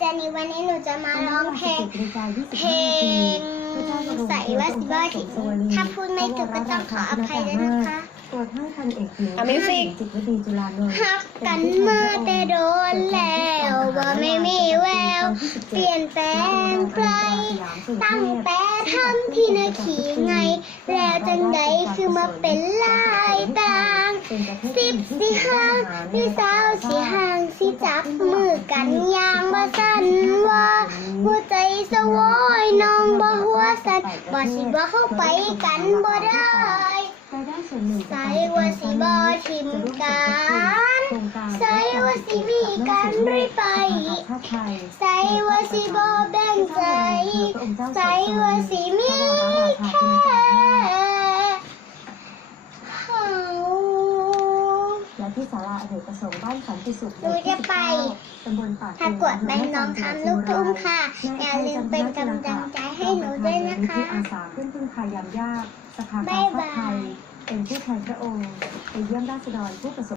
จานีวันนี้หนูจะมาร้องเพลงเพลงใส่ว่าสิบอที่ถ้าพูดไม่ถูกก็ต้องขออภัยด้วยนะคะตัวท่านพันเอกหญิงอะมิวสิกจิตวดีจุฬาลงกรณ์ฮักกันมาแต่โดนแล้วว่าไม่มีแวว เปลี่ยนแปลงใครตั้งแต่ทำที่นาขี่ไง แล้วจังใดคือมาเป็นลายต่างสิบสิห้างพี่สาวสิห่างสิจับมือ กันยางบ่สันว่าหัวใจสวอยน้องบ่หัวสันบ่สิบ่เข้าไปกันบ่ได้ใส่ว่าสิบ่ทิมกันใส่ว่าสิมีกันเรื่อไปใส่ว่าสิบ่แบ่งใจใส่ว่าสิมีแค่เฮา และ ที่ศาลาอเนกประสงค์บ้านสันติสุขหนูจะไปตำบลปากถ้ากดเป็นน้องทำลูกทุ่งค่ะ อย่าลืมเป็นกำลังใจให้หนูด้วยนะคะอาสาเพื่อนพึ่งพายามยากสภากาบ๊ายชาบายติไทยเป็นผู้แทนพระองค์ไปเยี่ยมราษฎรผู้ประสบ